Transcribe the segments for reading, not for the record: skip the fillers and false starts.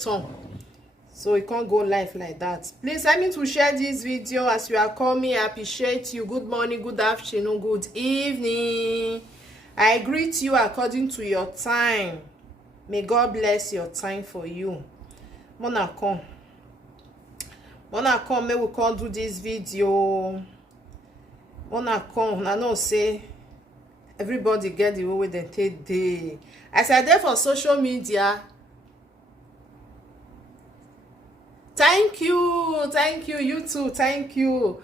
so we can't go live like that. Please help me to share this video as you are coming. I appreciate you. Good morning, good afternoon, good evening. I greet you according to your time. May God bless your time for you. Mona come, may we come do this video. Mona come, I know say everybody get the way they take day. As I there for social media, thank you, you too, thank you.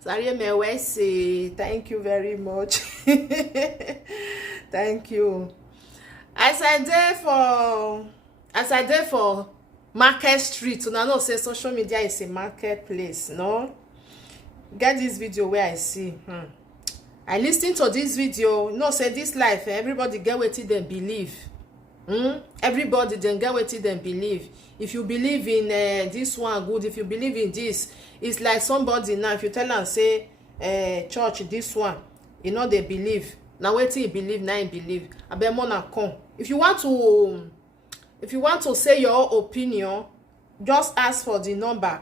Sorry, me we say thank you very much. Thank you. As I there for Market Street, and I know say social media is a marketplace, no? Get this video where I see. I listen to this video, no say this life, everybody get wetin dem believe. Everybody then get wetin dem believe. If you believe in this one good, if you believe in this, it's like somebody now, if you tell am say church this one, you know they believe. Now wetin you believe, now you believe. Abeg mona come. If you want to say your opinion, just ask for the number.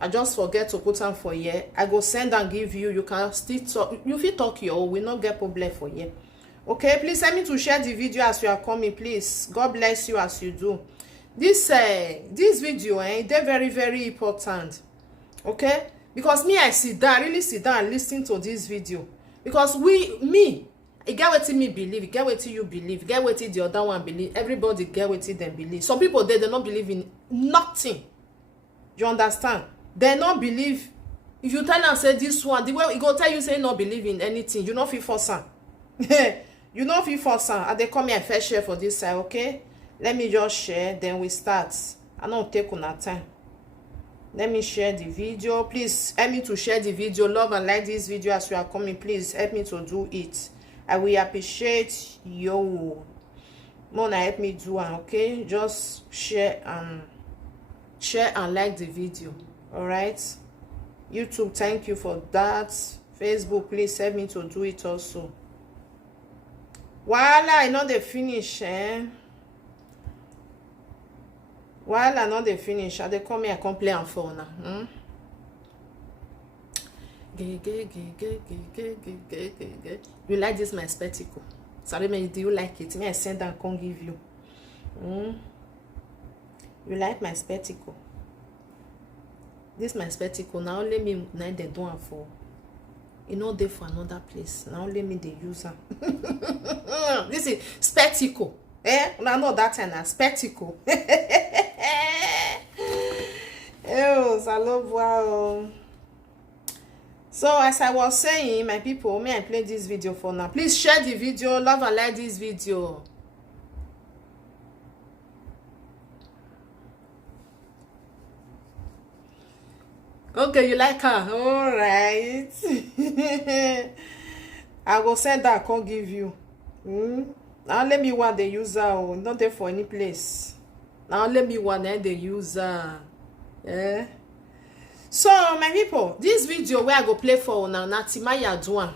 I just forget to put am for here. I go send and give you. You can still talk. You fit talk your own. We no get problem for here. Okay, please help me to share the video as you are coming, please. God bless you as you do. This video, they're very, very important. Okay? Because me, I really sit down and listen to this video. Because it get wetin me believe, it get wetin you believe, it get wetin the other one believe. Everybody get wetin them believe. Some people they don't believe in nothing. You understand? They don't believe. If you tell them say this one, the way it go tell you say not believe in anything, you know fit force am. You know fit force am. And they come here first share for this side, okay? Let me just share, then we start. I don't take una time. Let me share the video. Please help me to share the video. Love and like this video as you are coming. Please help me to do it. I will appreciate you. Mona help me do it, okay? Just share and like the video. Alright? YouTube, thank you for that. Facebook, please help me to do it also. Wahala, I know they finish, While I know they finish, they come here and complain am for now. You like this my spectacle? Sorry, man, do you like it? Me, I send and come give you. You like my spectacle? This my spectacle. Now let me now they do am for. You know they for another place. Now let me they use them. This is spectacle. I know that time a spectacle. Oh, I love wow. So as I was saying, my people, may I play this video for now. Please share the video, love and like this video. Okay, you like her? All right. I will send that. I can't give you. Now let me want the user. Not there for any place. Now let me want the user. Yeah. So my people, this video where I go play for now, Natimaya Duan.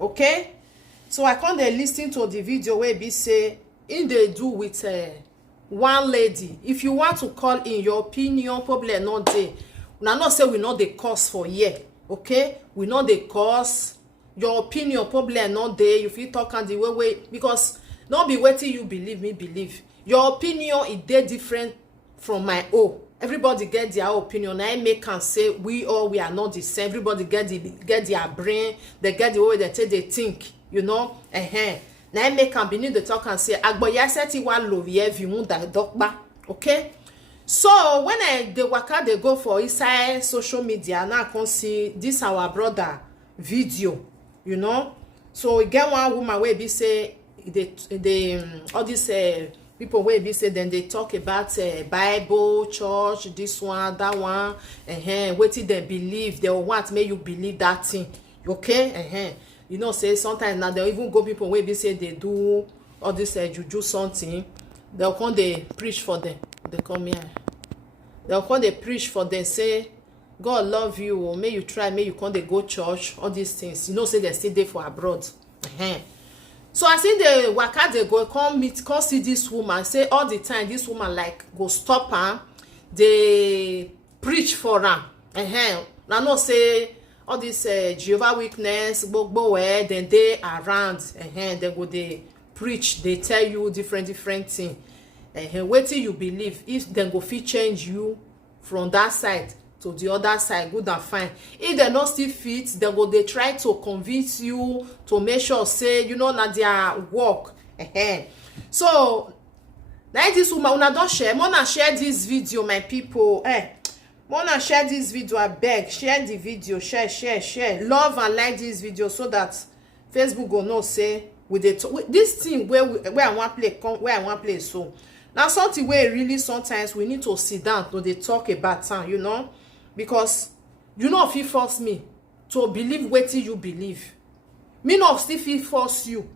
Okay. So I can't listen to the video where be say in they do with one lady. If you want to call in your opinion, probably not there. Now not say we know the cause for here. Okay, we know the cause. Your opinion probably not there. You feel talking the way because not be waiting you believe me believe. Your opinion is there different from my own. Everybody get their opinion. I make and say we are not the same. Everybody get their brain. They get the way they think. You know. Now I make and begin to talk and say agboya seti wa love ye vi da dokba. Okay. So when the waka they go for inside social media, now I can see this our brother video, you know. So we get one woman where be say all these people where be say then they talk about Bible, church, this one, that one, what did they believe? They want make you believe that thing, okay? You know, say sometimes now they even go people where be say they do all this juju something. They'll come they preach for them. They come here. They'll come they preach for them. Say, God love you. Or may you try. May you come they go church. All these things. You know, say they still there for abroad. So I see the waka dey go come see this woman, say all the time this woman like go stop her, they preach for am. Now no say all this Jehovah Witness, gbogbo then they around, they go they preach, they tell you different things. Wait till you believe. If then go fit change you from that side to the other side, good and fine. If they not still fit, they go they try to convince you to make sure say you know na their work. So now this woman una don share, wanna share this video, my people. Wanna share this video, I beg, share the video, share, love and like this video so that Facebook go know say with this thing where I want play so. Now something where really sometimes we need to sit down to they talk about time, you know, because you know if you force me to believe what you believe, me not still feel force you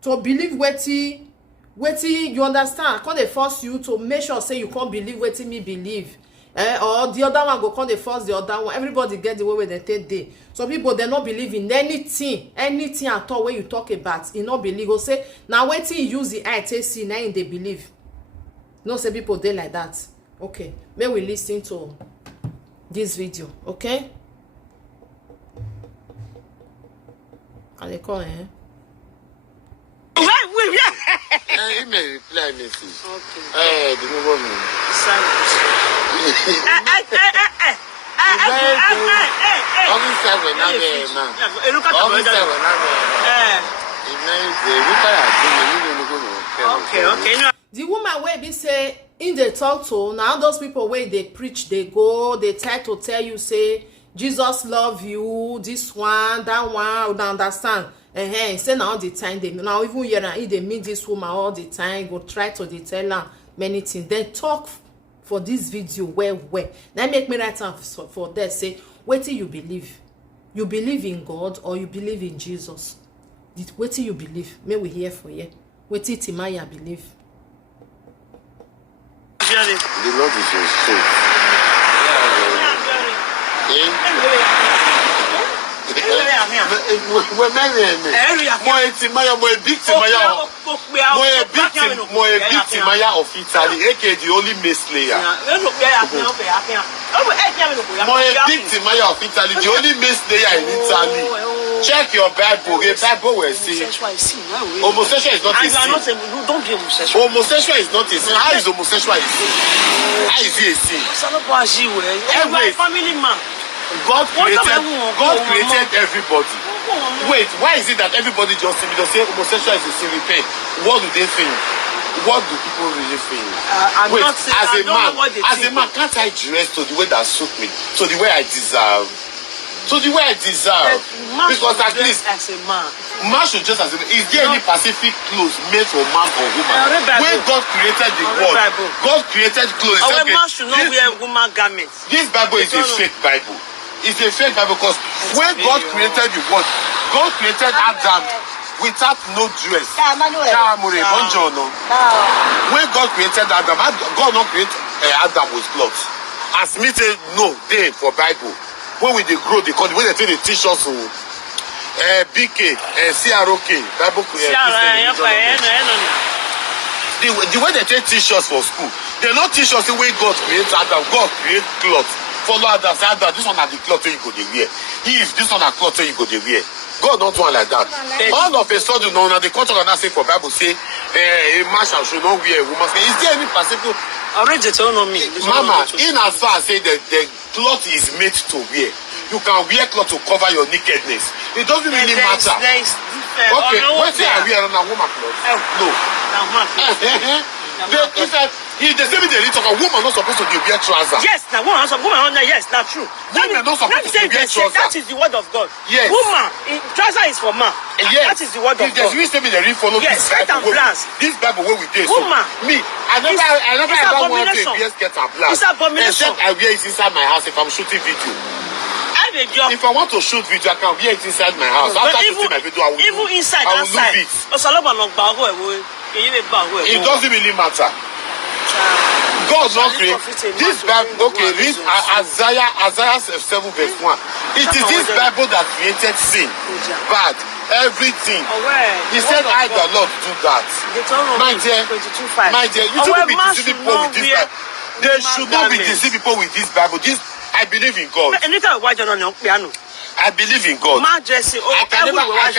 to believe what you understand. Can't they force you to make sure say you can't believe what me believe, or the other one go can't they force the other one. Everybody get the way they take day. Some people they not believe in anything at all when you talk about. You not believe or say now wait till you use the eye to see now they believe. No say people they like that. Okay, may we listen to this video, okay? And they call He may reply message. Okay. The woman. Okay. The woman wey be say in the talk to now those people where they preach, they go, they try to tell you say Jesus love you, this one, that one, you understand. Say now all the time they now even here and if they meet this woman all the time, go try to tell her many things. Then talk for this video where now make me write am for that say wait till you believe. You believe in God or you believe in Jesus? Wait till you believe. May we hear for you. Wait till Timaya believe. The Lord is your soul. We're married. More victim of Italy, aka the only mess slayer. More victim of Italy, the only mess slayer in Italy. Check your Bible. The Bible will say homosexual is not a sin. Don't be homosexual. Homosexual is not a sin. How is homosexual a sin? How is he a sin? Every family man. God created everybody. Wait, why is it that everybody just say homosexual is a sin? Repent. What do they think? What do people really think? Wait, as a man, can't I dress to the way that suit me, to the way I deserve? Because at least as a man should just as a man. Is there any specific clothes made for man or woman? When God created the world, God created clothes. A man should not wear woman garments. This Bible is a fake Bible. It's a fake Bible because when God created the world, God created Adam without no dress. When God created Adam, God not create Adam with clothes. As me say no, they for Bible. When we they grow, when they take the teach us BK, CROK, Bible the way they take teach us for school, they not teach us the way God creates Adam. God create clothes. Follow Adam, say Adam, this one are the clothes you go they wear. If this one are clothes you go they wear. God don't want like that. All of a sudden, now the culture can say for Bible say a man should not wear a woman's. Is there any specific? Mama, in as far as say that the cloth is made to wear, you can wear cloth to cover your nakedness. It doesn't really matter. Okay, what say I wear on a woman cloth? No. If they say they talk, a woman not supposed to wear trousers. Yes, now woman, yes, that's true. Women not supposed to wear trousers. That is the word of God. Yes. Woman, trouser is for man. Yes. That is the word of God. If there's reason they follow yes, this Bible, this Bible where we did. Woman, so, me, I never ever want to wear skirt and blouse. It's abomination. Except I wear it inside my house if I'm shooting video. If I want to shoot video, I can wear it inside my house. After shooting my video, I will even inside I will outside. It doesn't really matter. God not create this Bible. Okay, read Isaiah 7 verse 1. It is this Bible that created sin, bad, everything. He The said, word of I, the God. Lord, do that. My dear, 22:5. my dear, you shouldn't be deceiving people with this Bible. They should not be deceiving people with this Bible. This, I believe in God. I believe in God. I can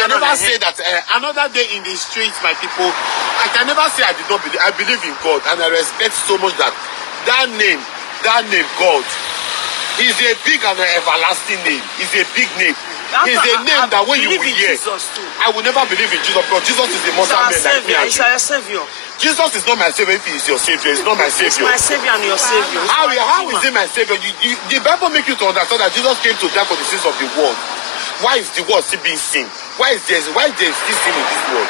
never say that another day in the streets, my people, I can never say I did not believe. I believe in God, and I respect so much that name, God, is a big and an everlasting name. It's a big name. It's a name that when you will hear, I will never believe in Jesus, because Jesus is the most man like me and you. Savior. Jesus is not my savior if he is your savior. It's not my savior. It's my savior and your savior. How is he my savior? The Bible makes you to understand that Jesus came to die for the sins of the world. Why is the world still being sin? Why is there still sin in this world?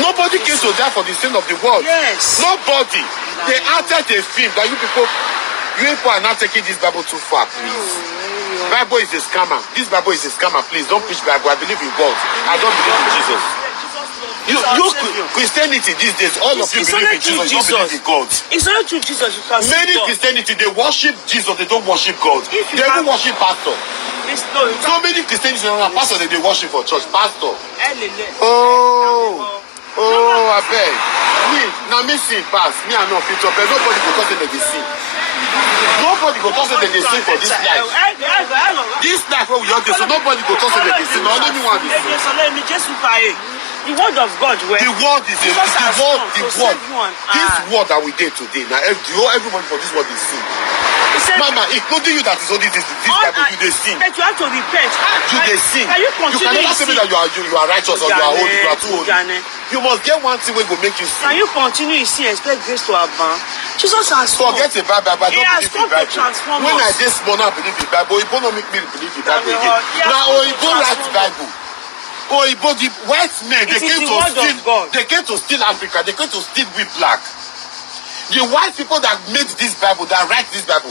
Nobody came to die for the sin of the world. Yes. Nobody. They acted a film that you people are not taking this Bible too far, please. Bible is a scammer. This Bible is a scammer. Please don't preach Bible. I believe in God. I don't believe in Jesus. You Christianity these days, all of you believe in Jesus, you don't believe in God. It's not true Jesus, you can Many God. Christianity, they worship Jesus, they don't worship God. They even worship pastor. So many Christians are pastor that they worship for church. Pastor. I beg. Me sin pass. Me I know fit up. Nobody go talk say they sin. Nobody go talk say they sin for this life. This life where we are there, so nobody go talk say they sin. Only me one dey sin. The word of God, where the word is the word. This word that we did today. Now everybody for this word is sin. Mama, including you that is holding this Bible, you dey sin. But you have to repent. You dey sin. Can you continue? You can never say that you are righteous or you are holy. You are too holy. You must get one thing wey go make you sin. Can you continue in sin and expect grace to abound? Jesus has forget the Bible. I don't believe in Bible. When I dey small now, I believe in Bible. It don't make me believe in Bible again. Now, Oyibo write Bible. Oyibo, the white men, they came to steal Africa. They came to steal we black. The white people that made this Bible, that write this Bible,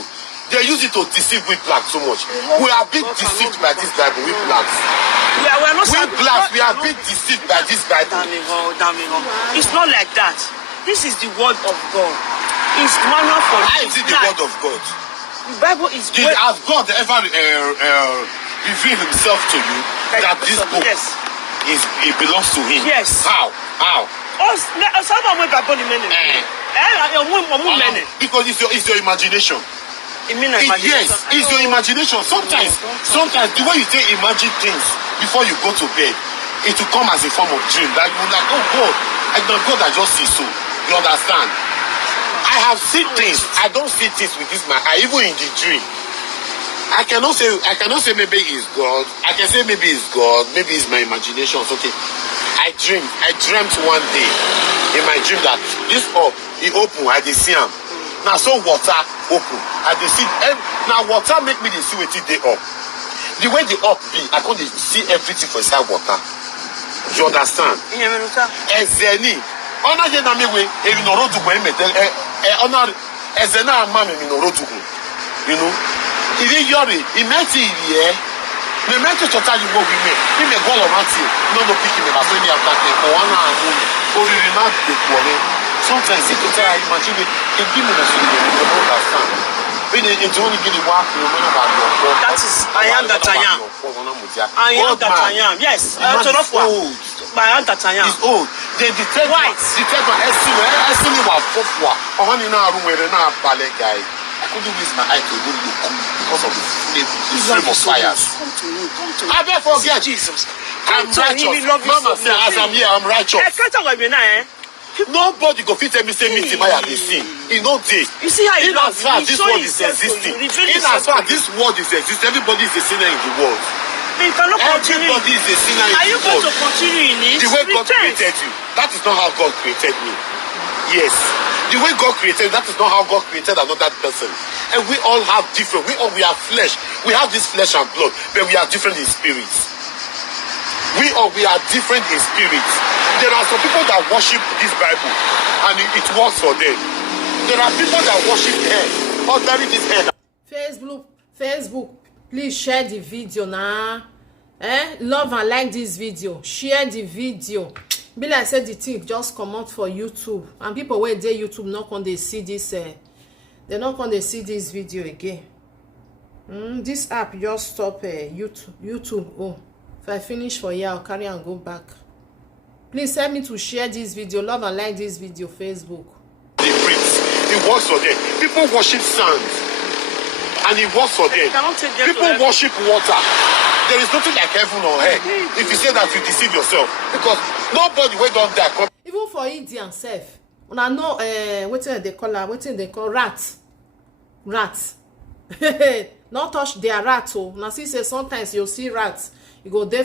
they use it to deceive we black so much. We are being deceived by this Bible, we blacks. We are being deceived by this Bible. It's not like that. This is the word of God. It's manual for how is it the word of God? The Bible is. Has God ever revealed himself to you that this book it belongs to him? Yes. How? Because it's your imagination. Yes, it's your imagination. Sometimes the way you imagine things before you go to bed, it will come as a form of dream. That you like, oh God, I don't God, I just see so. You understand? I have seen things. I don't see things with this my eye, even in the dream. I cannot say maybe it's God. I can say maybe it's God. Maybe it's my imagination. Okay. I dreamt one day in my dream that this up, it open. I did see him. Now so water open. I did see. Now water make me see what it up. The way the up be, I can't see everything for inside water. You understand? Ezeni. Ona je na mewe e no road to go metel ona ezena ama me no road to go. You know? If yori, imeti here. Me meto to tell you what we make. Me go lo mati. No pick me na so ni attack ko wana amu. O ri na de ko re. Sometimes it tell you imagine it give me the so you don't understand. When it only give you one you know about your. That is I am that I am. I am that I am. Yes. Old. My aunt that I am. It's old. They detect estimate was fofua. Ohani na room where na bale guy. I couldn't use my eye to look because of the flame of fire. Come to me. I never forget Jesus. I'm righteous. Mama say as I'm here, I'm righteous. Nobody go fit tell me say me Timaya dey sin. He no dey. You see how in as far as this world is existing, in as far as this world is existing, everybody is a sinner in the world. You cannot continue. Everybody is a sinner in the world. Are you going to continue in it? The way God created you, that is not how God created me. Yes. The way God created, that is not how God created another person. And we all have different. We are flesh. We have this flesh and blood, but we are different in spirits. We are different in spirits. There are some people that worship this Bible, and it works for them. There are people that worship hair, or bury this hair. Facebook, please share the video now. Love and like this video. Share the video. Be like said the thing just come out for YouTube, and people wey dey YouTube not when they see this. They not when they see this video again. This app just stop YouTube. Oh, If I finish for here, I'll carry and go back. Please help me to share this video. Love and like this video, Facebook. The priest, he works for them. People worship sand, and he works for them. People worship water. There is nothing like heaven or hell. If you say that, you deceive yourself. Because nobody will don't die. Even for Indian self, when I know what they call her, what they call rats. Not touch their rat. Oh, now see say sometimes you see rats. You go there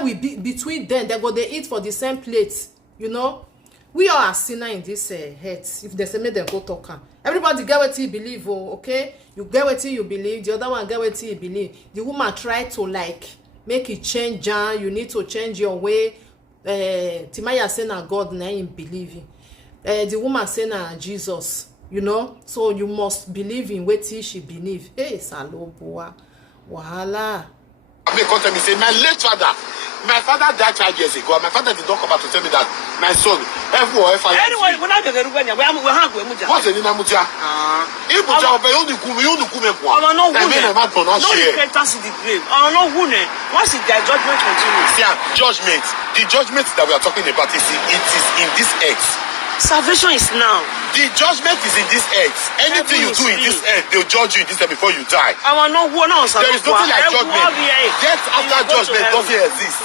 with between them. They go they eat for the same plate. You know, we all are sinner in this heads. If they say make them go talk. Everybody get what you believe. Oh, okay. You get what you believe. The other one get what you believe. The woman try to like make it change. You need to change your way. Timaya say na God na him believing. The woman say na Jesus. You know, so you must believe in what she believe. Hey, Saloboa, Wahala. They come tell me, say, my father died 5 years ago. My father did not come back to tell me that my son, anyway, we're not going to go anywhere. We're hungry. What's the name of Muja? If Muja, you only come, no repentance in the grave. I don't know who. Once their judgment continues. See, judgment. The judgment that we are talking about is in this earth. Salvation is now. The judgment is in this earth. Anything you do in this earth, they'll judge you in this earth before you die. There is nothing like judgment. Death after judgment doesn't exist.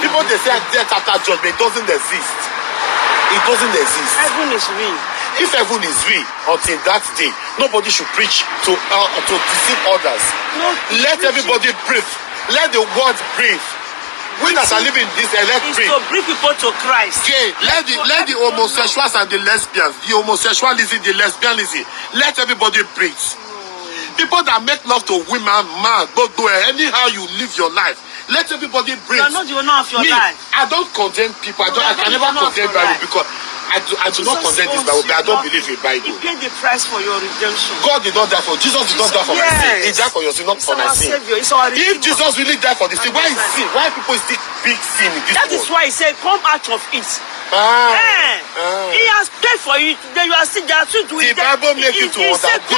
People they say death after judgment doesn't exist. It doesn't exist. Heaven is real. If heaven is real until that day, nobody should preach to deceive others. No, let everybody breathe. Let the world breathe. We that are living this electric to bring people to Christ. Okay, let the homosexuals and the lesbians, the homosexualism, the lesbianism, let everybody breathe. People that make love to women, man, don't do it. Anyhow you live your life, let everybody breathe. You are not the owner of your life. I don't condemn people. I can never condemn Bible because I do not condemn this Bible, but I don't believe in Bible. He paid the price for your redemption. God did not die for Jesus did not die for my sin. He died for your sin, not for my sin. If Jesus really died for the sin, why is sin? Why people still big sin in this world? That is why he said, "Come out of it." He has paid for it. Then you are still doing the Bible make you to understand. The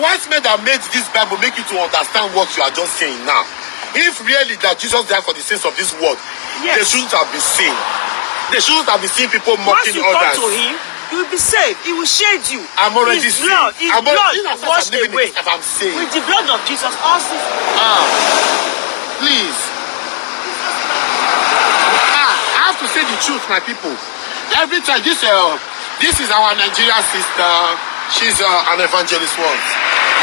wise men that made this Bible make you to understand what you are just saying now. If really that Jesus died for the sins of this world, they shouldn't have been seen. They shouldn't have been seeing people mocking others. Once you come to him, you will be saved. He will shade you. I'm already saved. His blood washed away. I'm saved. With the blood of Jesus, all sins. Please. I have to say the truth, my people. Every time this is our Nigerian sister. She's an evangelist once.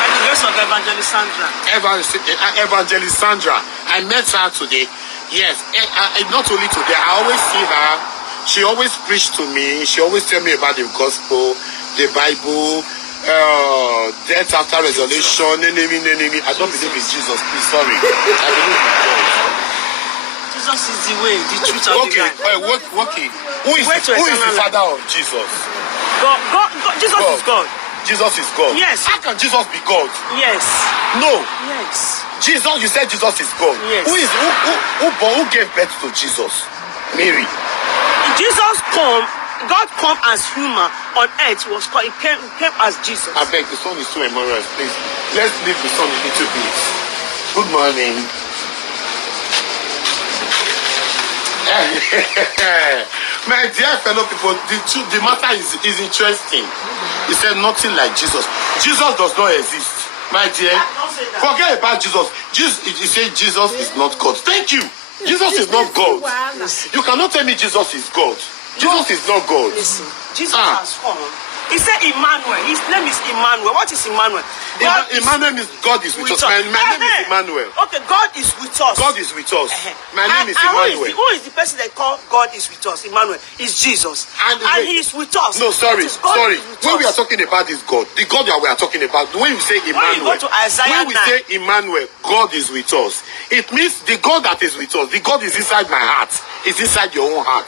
By the grace of Evangelist Sandra. Evangelist Sandra. I met her today. Yes, not only today. I always see her. She always preach to me. She always tell me about the gospel, the Bible, death after resurrection. I don't believe in Jesus. Please, sorry. I believe in God. Jesus is the way, the truth, and the life. Okay. Who is the father of Jesus? God. Jesus is God. Jesus is God. Yes. How can Jesus be God? Yes. No. Yes. Jesus, you said Jesus is God. Yes. Who gave birth to Jesus? Mary. Jesus God come as human on earth. He came as Jesus. I beg, the sun is too immoral, please. Let's leave the sun a little bit. Good morning. My dear fellow people, the matter is interesting. He said nothing like Jesus. Jesus does not exist. My dear, forget about Jesus. You say Jesus is not God. Thank you. Jesus is not God. You cannot tell me Jesus is God. Jesus is not God. Listen, Jesus has come. He said Emmanuel. His name is Emmanuel. What is Emmanuel? Emmanuel means God is with us. My name is Emmanuel. Okay, God is with us. God is with us. My name is Emmanuel. Who is the person they call God is with us? Emmanuel is Jesus. And he is with us. No, sorry. When we are talking about this God, the God that we are talking about, when you say Emmanuel, when we say Emmanuel, God is with us, it means the God that is with us, the God is inside my heart, is inside your own heart.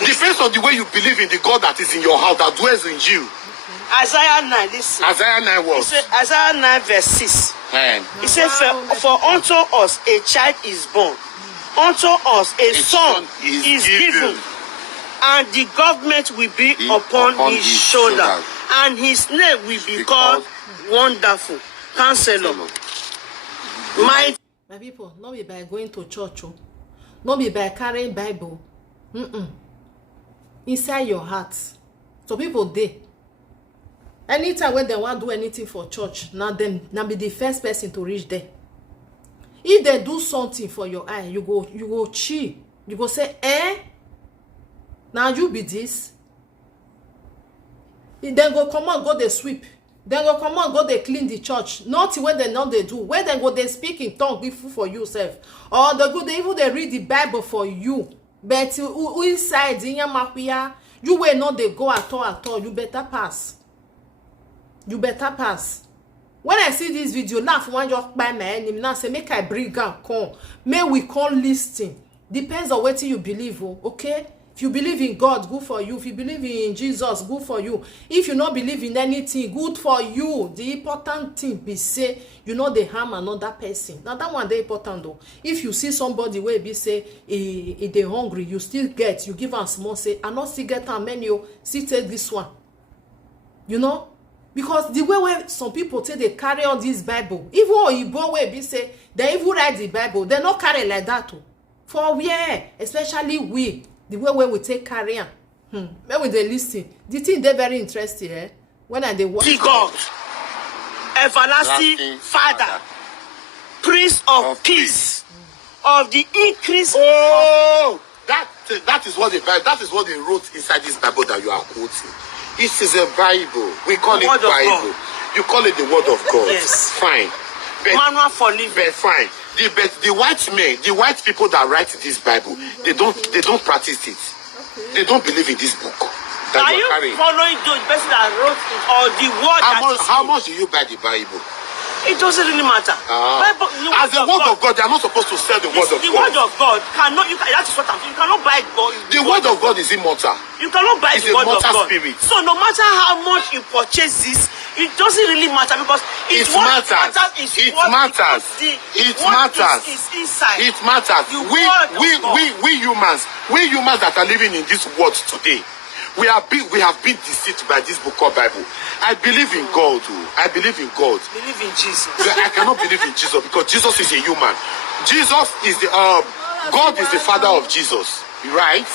Depends on the way you believe in the God that is in your heart, that dwells in you. Isaiah 9, listen. Isaiah 9 what? He said, Isaiah 9 verse 6. Man. He said, for unto us a child is born, unto us a son is given, and the government will be upon his shoulder, and his name will be called Wonderful, Counselor, My people, not be by going to church, oh. Not be by carrying Bible. Inside your heart. So people dey. Anytime when they want do anything for church, now be the first person to reach there. If they do something for your eye, you go chill. You go say, now you be this. Then go come on, go they sweep. Then go come on, go they clean the church. Nothing when they know they do. When they go they speak in tongue, give food for yourself. Or they go they even they read the Bible for you. But inside in your mapia, you will not they go at all. You better pass. You better pass. When I see this video, now for one just buy my enemy, now say make I bring am come. May we come listen. Depends on what you believe, okay? If you believe in God, good for you. If you believe in Jesus, good for you. If you not believe in anything, good for you. The important thing be say you know they harm another person. Now that one they important though. If you see somebody where be say they hungry, you still get, you give am small, say I not still get am many, still take this one. You know? Because the way where some people say they carry on this Bible, even Oyibo way be say they even write the Bible, they not carry like that too. For where, especially we, the way where we take carry on. When we they listen, the thing they very interesting, eh? When I they watch God, everlasting Father, Prince of Peace, of the increase. That is what they wrote inside this Bible that you are quoting. It is a Bible. We call it Bible. You call it the Word of God. Yes. Fine. But, Manual for living. But fine. The white men, the white people that write this Bible, they don't practice it. Okay. They don't believe in this book. Are you following the person that wrote it or the word how much do you buy the Bible? It doesn't really matter. As the word of God, they are not supposed to sell the word of God. The word of God cannot. That is what I'm saying. You cannot buy God. The word of God is immortal. You cannot buy the word of God. Spirit. So no matter how much you purchase this, it doesn't really matter because it matters. It matters. Is inside. It matters. We humans that are living in this world today. We have been deceived by this book called Bible. I believe in God. I believe in God. Believe in Jesus. I cannot believe in Jesus because Jesus is a human. Jesus is the God is the father of Jesus, right?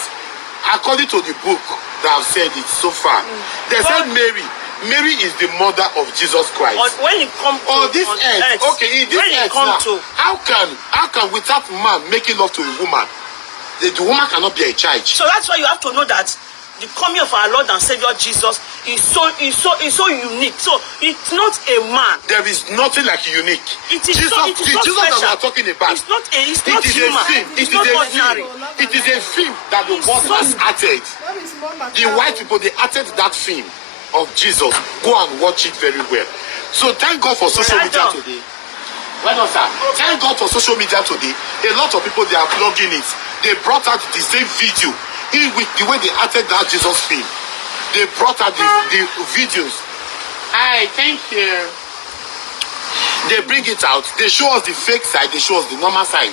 According to the book that I've said it so far, they said Mary is the mother of Jesus Christ. When it comes on this earth, okay, in this earth now, how can without man making love to a woman, the woman cannot be a child? So that's why you have to know that the coming of our Lord and Savior Jesus is so unique. So it's not a man. There is nothing like unique. It is Jesus, it is the not Jesus special. that we are talking about. It's not human. It is a film. It is a film that the world has acted. The white people, they acted that film of Jesus. Go and watch it very well. So thank God for social media today. Well done, sir. Thank God for social media today. A lot of people, they are blogging it. They brought out the same video. With the way they acted that Jesus film, they brought out the videos. Hi, thank you. They bring it out. They show us the fake side. They show us the normal side.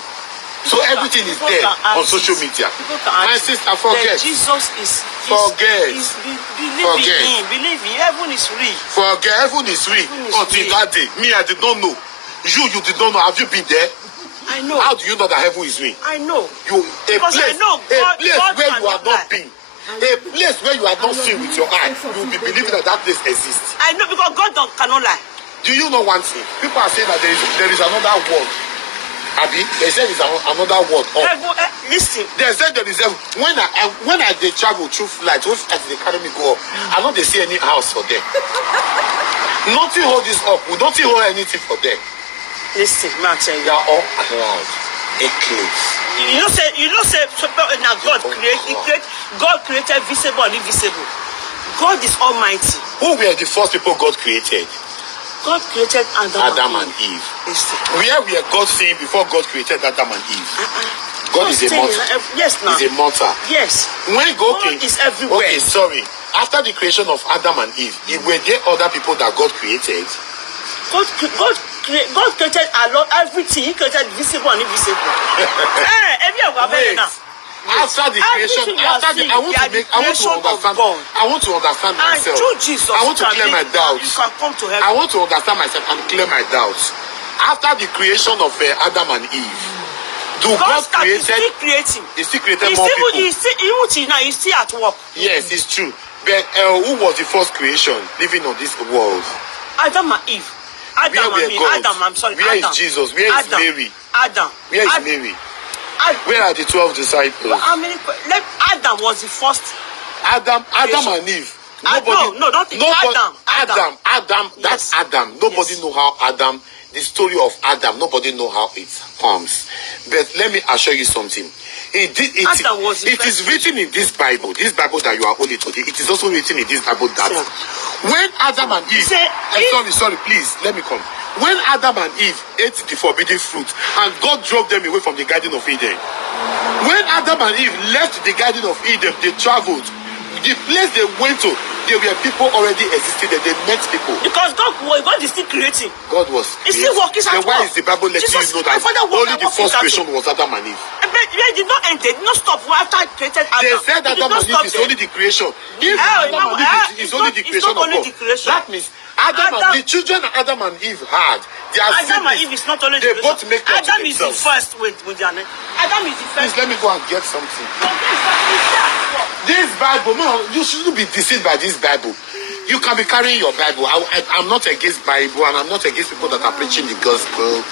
So everything is there on social media. My sister, forget. Jesus is. Forget. Believe in heaven is real. Forget, heaven is real. Until that day, me, I did not know. You did not know. Have you been there? I know. How do you know that heaven is real? I know. A place where you have not been, a place where you have not seen with your eye, you will be believing that place exists. I know because God cannot lie. Do you know one thing? People are saying that there is another world. Abi, they said there is another world. Listen. They said there is when I they travel through flight, when they carry me go up, I know they see any house for them. Nothing hold this up. We don't hold anything for them. Listen, Max, they are all around a place. You know, now God created visible and invisible. God is almighty. Who were the first people God created? God created Adam and Eve. Listen. Where were God saying before God created Adam and Eve? God is a mortal. Yes, now. He's a mortal. Yes. When God is everywhere. Okay, sorry. After the creation of Adam and Eve, were there other people that God created? God created everything. He created visible and invisible. After the creation, I want to understand myself. And through Jesus, I want to clear my doubts. You can come to heaven. I want to understand myself and clear my doubts. after the creation of Adam and Eve, God created? He's still creating. He still created more people. He's still at work. Yes, it's true. But who was the first creation living on this world? Adam and Eve. Adam, I'm sorry. Where Adam. is Jesus? Where is Mary? Adam. Where is Mary? Where are the 12 disciples? How many? Adam was the first. Adam and Eve. Nobody. No, don't think Adam. Adam. That's yes. Adam. Nobody know how Adam. The story of Adam. Nobody know how it comes. But let me assure you something. It is written in this Bible that you are holding today. It is also written in this Bible that when Adam and Eve, sorry, please, let me come. When Adam and Eve ate the forbidden fruit and God drove them away from the Garden of Eden, when Adam and Eve left the Garden of Eden, they traveled. The place they went to, there were people already existed there. They met people. Because God is still creating. God was creating. He's still working. Then why is the Bible letting you know that only the first creation was Adam and Eve? They did not end. They did not stop after created Adam. They said Adam and Eve is only the creation. If Adam and Eve is only the creation of God, that means the children Adam and Eve had, Adam and Eve is not only they both make love to Adam is the first with their name. Adam is the first. Please let me go and get something. This Bible, no, you shouldn't be deceived by this Bible. You can be carrying your Bible. I'm not against Bible and I'm not against people that are preaching the gospel.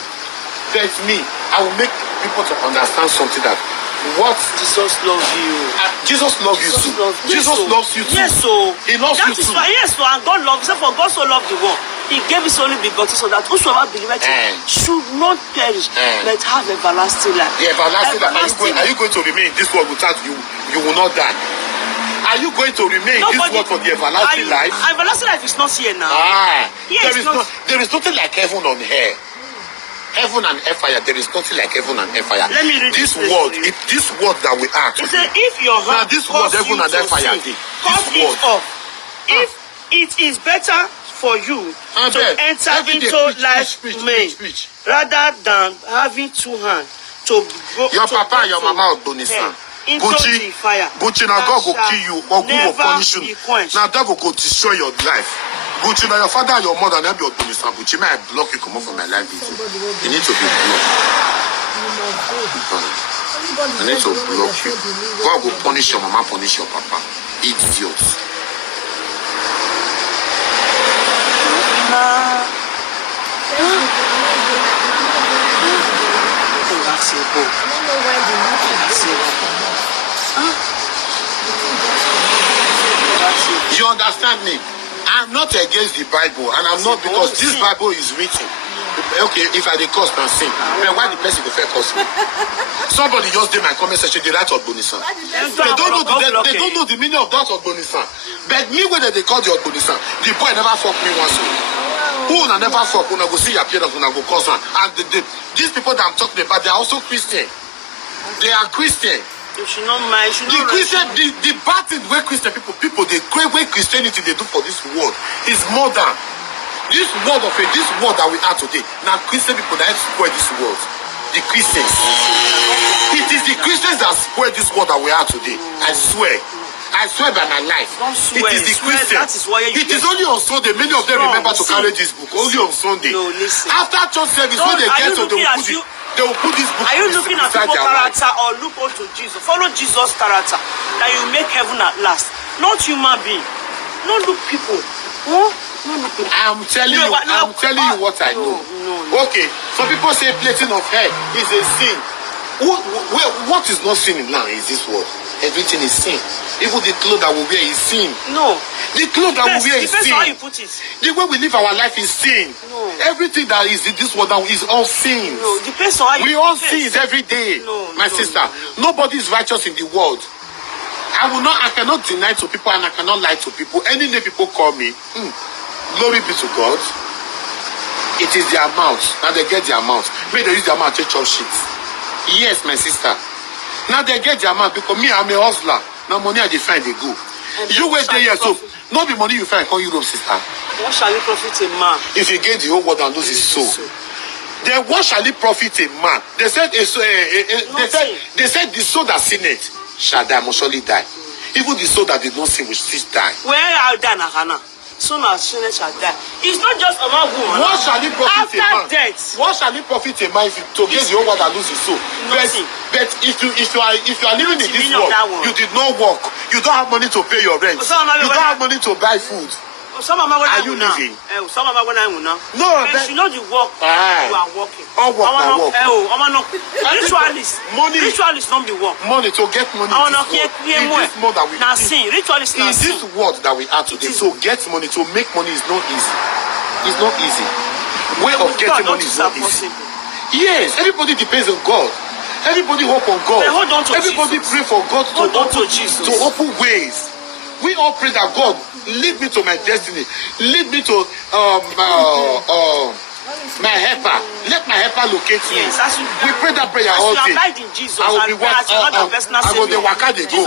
But me, I will make people to understand something that what Jesus loves you. Jesus loves you too. Jesus loves you too. Yes, so he loves you too. Yes, so and God loves. For God so loved the world, He gave His only begotten, so that whosoever believeth should not perish, but have everlasting life. Yeah, everlasting life. Are you going to remain in this world without you? You will not die. Are you going to remain in this world for the everlasting life? Everlasting life is not here now. There is nothing like heaven on earth. Heaven and fire, there is nothing like heaven and fire. Let me read this word that we are. It says, if your heart this word, heaven and fire, cut it off. If it is better for you to enter into life rather than having two hands to go. Your papa and your mama will donate. Gucci, now God will kill you or God will punish you. Now that will destroy your life. Gucci, now your father and your mother never be your police. Gucci, may I block you come off from my life? You need to be blocked. I need to block you. God will punish your mama, punish your papa. Idiots. You understand me? I'm not against the Bible, and I'm not because this Bible is written. Okay, if I dey curse and sing, then why the person go first curse me? Somebody just did my comment section, they write Ogbonisan. They don't know the meaning of that Ogbonisan. But me when they call the Ogbonisan, the boy never fuck me once. Who will never fuck? When I go see your appearance, when I go curse one. And these people that I'm talking about, they are also Christian. They are Christian. You should not mind. The Christian, the bad thing where Christian people they crave what Christianity they do for this world is more than this world that we are today. Now Christian people that spoil this world. The Christians. It is the Christians that spoil this world that we are today. I swear. I swear by my life. It is the Christians. It is only on Sunday. Many of them remember to carry this book. Only on Sunday. No, listen. After church service, when they get to they will put this book. Are you looking at people's character or look unto Jesus? Follow Jesus' character. That you make heaven at last. Not human being. Not look people. Huh? I'm telling you what I know. No. Okay, some people say plating of hair is a sin. What is not sin in now is this word. Everything is sin. Even the clothes that we wear is sin. No. The clothes that we wear is sin. How you put it. The way we live our life is sin. No. Everything that is in this world now is all sin. No, depends on how you. We all sin every day. My sister. Nobody is righteous in the world. I cannot deny to people and I cannot lie to people. Any name people call me, glory be to God. It is their mouth. Now they get their mouth. Maybe they use their mouth to chop shit. Yes, my sister. Now they get their mouth because me, I'm a hustler. Now money I find they go. You wait there here, so not the money you find call Europe, sister. What shall it profit a man? If you get the whole world and lose his soul. Then what shall it profit a man? They said they said the soul that sinneth shall die, must surely die. Even the soul that did not sin will still die. Where are they, Nahana? soon as children shall die. It's not just about woman. What shall it profit a man? After death. What shall it profit a man if you to gain the whole world and lose his soul? Nothing. But if you are living in this world, you did not work. You don't have money to pay your rent. You don't have money to buy food. Are you living? No, that, you know the work you are working. All work na work. Ritualist not the work. Money to get money. In this world that we now sin. Ritualist in this world that we are today, to get money, to make money is not easy. It's not easy. Way of getting money is not easy. Yes, everybody depends on God. Everybody hope on God. Everybody pray for God to open ways. We all pray that God lead me to my destiny. Lead me to my helper. Let my helper locate me. Yes, we pray that prayer all day. I will be what I go the waka dey go.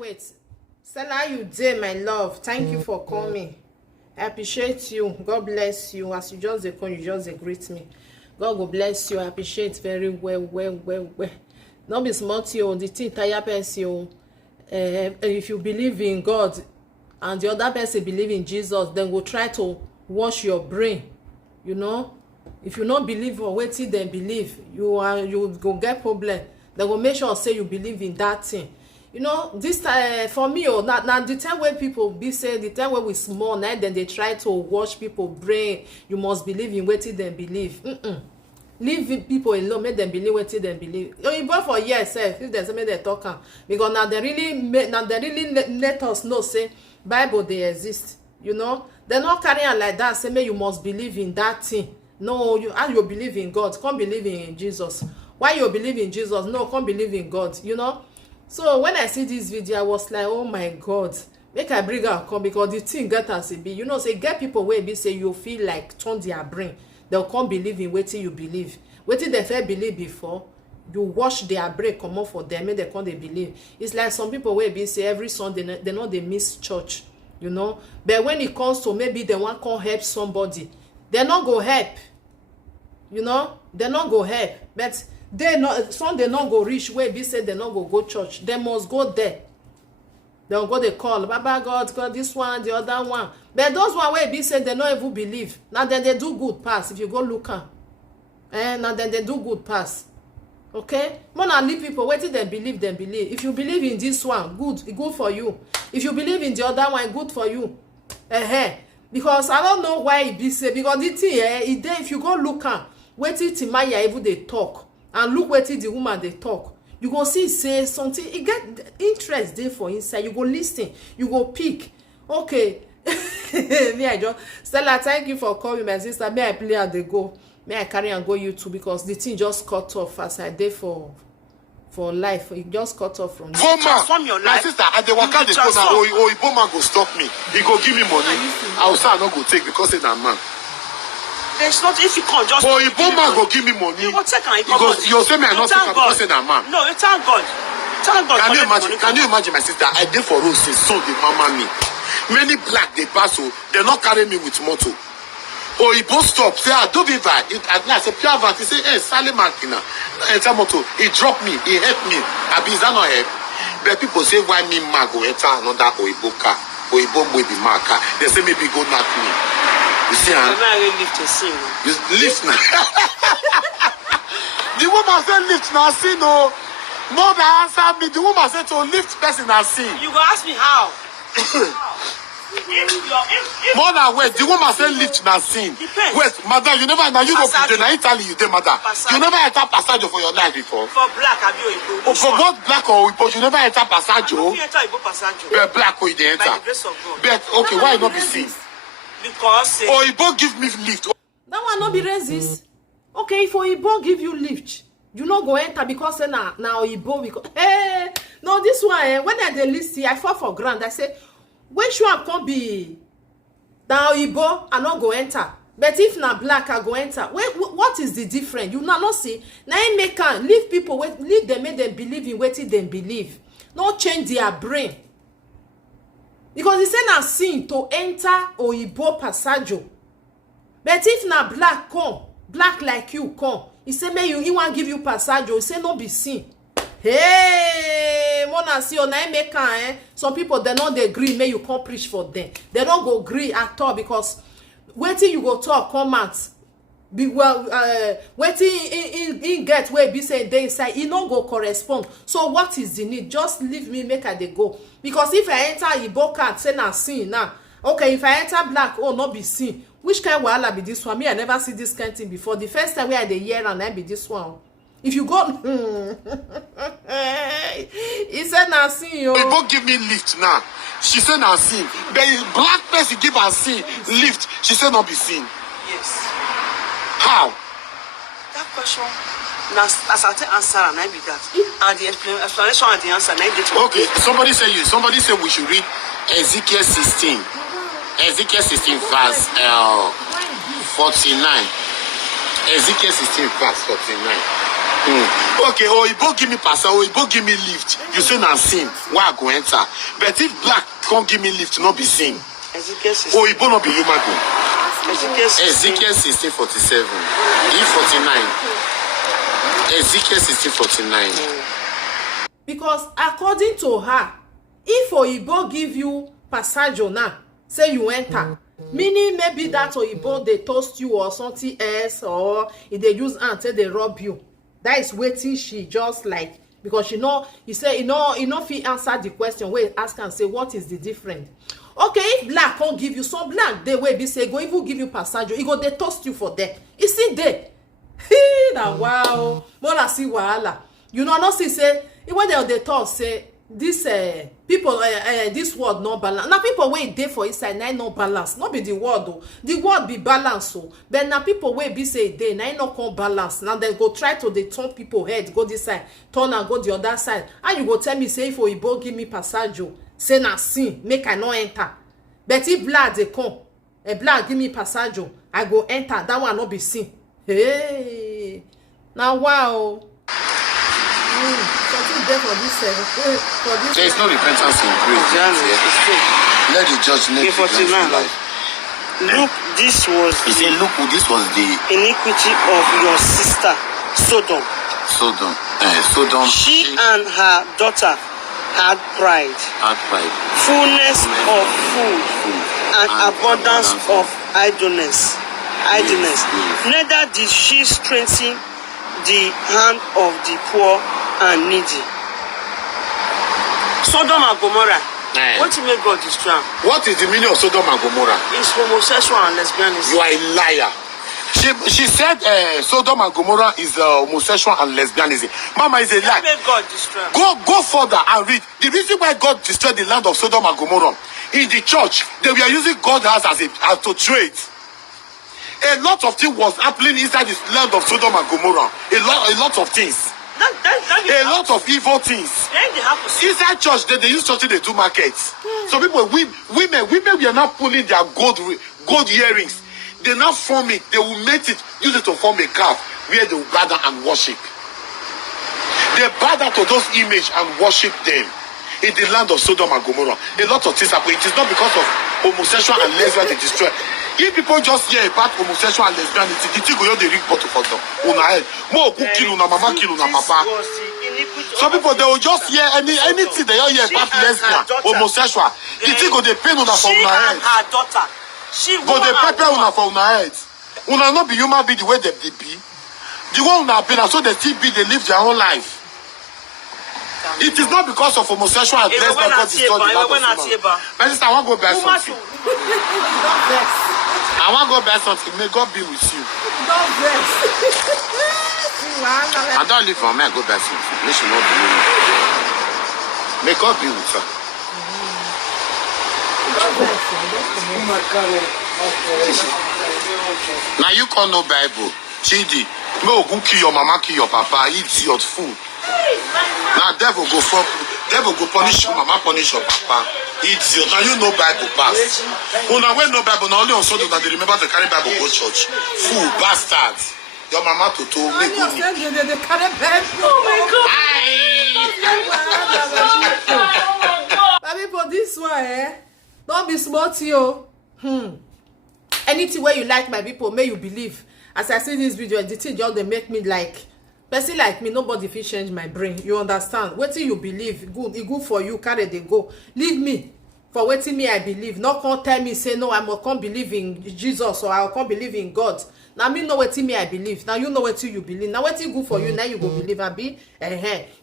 Wait, Stella, you dey, my love. Thank you for coming. I appreciate you. God bless you. As you just come, you just greet me. God will bless you. I appreciate very well. Not be smart you. The thing tire person. If you believe in God and the other person believe in Jesus, then go try to wash your brain. You know, if you not believe or wait till them believe, you go get problem. They will make sure say you believe in that thing. You know, this for me, now the time when people be say the time when we small, now then they try to wash people brain. You must believe in wait till them believe. Leave people alone, make them believe what them believe. You born for years, if there's something they talk because now they really let us know say Bible they exist. You know, they're not carrying like that. Say, you must believe in that thing. No, you believe in God. Can't believe in Jesus. Why you believe in Jesus? No, can't believe in God. You know. So when I see this video, I was like, oh my God, make I bring her come because the thing get as it be. You know, say get people where be say you feel like turn their brain. They'll come believe in waiting you believe. Waiting they first believe before. You wash their brain come up for them and they can't they believe. It's like some people where be say every Sunday they know they miss church. You know. But when it comes to maybe they want to help somebody, they not go help. You know, they not go help. But they not some they not go reach where be say they not go church. They must go there. They'll go they call Baba God, this one, the other one. But those one where be said they not even believe. Now then they do good pass. If you go look at, now then they do good pass. Okay? More than leave people waiting they believe, then believe. If you believe in this one, good for you. If you believe in the other one, good for you. Because I don't know why it be said. Because the thing, if you go look at, waiting Timaya even they talk. And look waiting the woman they talk. You go see say something, it get interest there for inside. You go listen, you go pick. Okay. Me I just Stella, thank you for calling my sister. May I play and they go. May I carry and go YouTube because the thing just cut off as I did for life. It just cut off from Boma, my sister, at the waka they go now, Boma go stop me. He go give me money. I will say I not go take because it's a man. There's not if you can't just. Oh, Boma go give me money. You take because you say me I not take because it's a man. No, you thank God. Thank God. Can you imagine my sister? I did for Rose since so they mama me. Many black they pass, so they not carry me with motor. Oh, he both stop. Say, I don't be bad. At last, a pure van. He say, hey, Sally Markina. Enter motor. He dropped me. He helped me. I be that not help. But people say, why me mago enter another Oibo car? Oibo will be my car. They say maybe go knock me. You see, huh? Lift a scene. Lift now. The woman said lift now. See no. More than answer me. The woman said to lift person and see. You go ask me how. More than wait, the woman said lift na sin. Wait, madam, you never now you go to Italy, you dey madam. You never enter Passaggio for your life before. For black, have you oh, for what black or Igbo, you never enter Passaggio. You enter Igbo Passaggio. But black or you dey enter. By the grace of God. But okay, why not be sin? Because oh, Igbo give me lift. That one not be racist. Okay, if Igbo give you lift, you not go enter because now Igbo because hey, no this one when I dey list here, I fall for ground. I say. Which one can be now Igbo I not go enter, but if na black I go enter. What is the difference? You not see now make can leave people leave them make them believe in wetin them believe, not change their brain because he say na sin to enter Oyibo Passaggio, but if na black come black like you come he say may you he want give you Passaggio, he say no be sin. Hey, mona see o na make am some people they no dey gree make you come preach for them. They don't go gree at all because wetin you go talk come out be well wetin in get wey be say dey inside e no go correspond. So what is the need? Just leave me make I dey go. Because if I enter Igbo card say na sin now, okay, if I enter black, oh, no be sin. Which kind wahala be this one? Me, I never see this kind thing before. The first time where I dey hear and I be this one. If you go, he said na sin yo. Igbo give me lift now. She said na sin. But black person give her sin lift. She said not be sin. Yes. How? That question, now as I tell answer, and I be that, and the explanation and the answer, and I get to. Okay, somebody said we should read Ezekiel 16. Ezekiel 16 verse 49. Ezekiel 16 verse 49. Okay, Oyibo give me pastor, Oyibo give me lift. You say na sin, why I go enter? But if black can't give me lift, not be sin. Ezekiel 16. Oyibo not be human being. Ezekiel 16 47. E 49. Ezekiel 16 49. Because according to her, if Oyibo give you passage now, say you enter, meaning maybe that Oyibo they toast you or something else, or if they use hand say they rob you. That is waiting she just like, because she know, you say, you know if he answer the question, wait, ask and say, what is the difference? Okay, if black can't give you, some black, they will be say, go even give you passage, he go, they toast you for that. You see there. Now, wow. Mona see wahala. You know, not see, say, when they toast, say, this people this word no balance. Now people wait there for inside now no balance. Not be the word though. The word be balance so. Then now people wait be say they now no come balance. Now they go try to they turn people head go this side, turn and go the other side. And you go tell me say if Oyibo give me passage, say na sin make I no enter. But if blood they come, a blood give me passage, I go enter. That one no be sin. Hey, now wow. There for this, there is no repentance in grace. Let the judge make the life. Look, this was he said, look, this was the iniquity of your sister Sodom. Sodom. She and her daughter had pride. Fullness of food and abundance of idleness. Neither did she strengthen the hand of the poor and needy. Sodom and Gomorrah. What you make God destroy? What is the meaning of Sodom and Gomorrah? It's homosexual and lesbianism. You are a liar. She said Sodom and Gomorrah is homosexual and lesbianism. Mama is a lie. Make God destroy. Go further and read. The reason why God destroyed the land of Sodom and Gomorrah in the church, they were using God's house as to trade. A lot of things was happening inside the land of Sodom and Gomorrah. A lot of things. A lot of evil things. Inside church, they use church, they do markets. So people, women, we are not pulling their gold earrings. They now form it. They will make it, use it to form a calf where they will gather and worship. They bow down to those images and worship them in the land of Sodom and Gomorrah. A lot of things happen. It is not because of homosexual and lesbian they destroy. If people just hear about homosexual and lesbianity, the thing go the ring bottle for them. Una head. More who kill una mama, kill una papa. Some people they will just hear anything they hear about lesbian, homosexual. The thing go they pain una for una head. Her daughter. Go they pepper una for una head. Una not be human being the way they be. The one una be so they still be, they live their own life. It is not because of homosexual and lesbian God destroyed the land of Sodom. My sister, I want to go buy something. I want to go buy something. May God be with you. God bless. I don't live for me. I go buy something. They should not believe me. May God be with her. Now you can't know Bible. Chidi, no go kill your mama, kill your papa, eat your food. Now devil go punish your mama, punish your papa. It's now you know Bible pass. When no Bible, not only on Sunday that they remember to carry Bible go church. Fool bastards. Your mama to make money. Oh my God. Baby, for this one, don't be smart, yo. Anything where you like, my people, may you believe. As I see this video, the thing just they make me like person like me, nobody fit change my brain. You understand? Wetin you believe good, e good for you, carry dey go. Leave me for wetin me I believe. No come tell me say no, I must come believe in Jesus or I come believe in God. Now me know wetin me I believe. Now you know wetin you believe. Now wetin good for you, now you go believe. Abi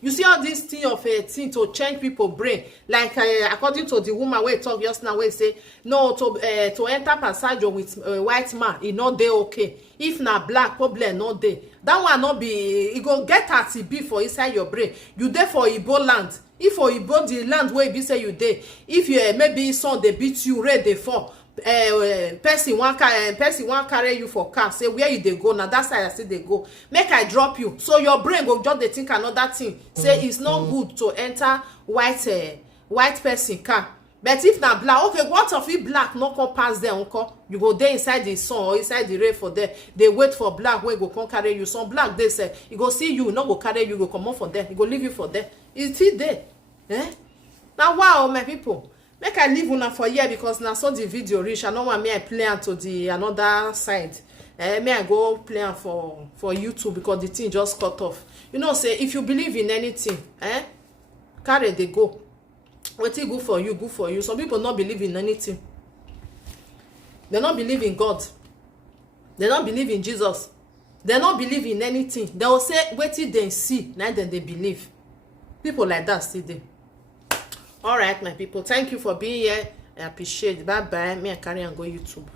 you see all this thing of a thing to change people brain, like according to the woman wey talk just now, wey say no to enter passage with white man, e no dey okay. If na black, problem no dey. That one no be, e go get as e be for inside your brain. You dey for Igbo land. If for Igbo the land wey be say you dey, if you maybe sun dey beat you, rain dey fall, person wan carry you for car, say where you dey go, na that side I still dey go, make I drop you, so your brain go just dey think another thing, say it's not good to enter white person car. But if na black, okay, what of if black no come pass there, uncle? You go there inside the sun or inside the rain for there. They wait for black wey go come carry you. Some black they say, he go see you, no go carry you, go come out for there. He go leave you for there. It's still there. Now wow, my people. Make I leave una for here because now saw the video reach. I know want me I play am to the another side. May I go play am for YouTube because the thing just cut off. You know, say if you believe in anything, carry they go. Wetin good for you, good for you. Some people not believe in anything. They not believe in God. They not believe in Jesus. They not believe in anything. They will say wetin they see, now then they believe. People like that still there. All right, my people. Thank you for being here. I appreciate it. Bye bye. Me I carry and go YouTube.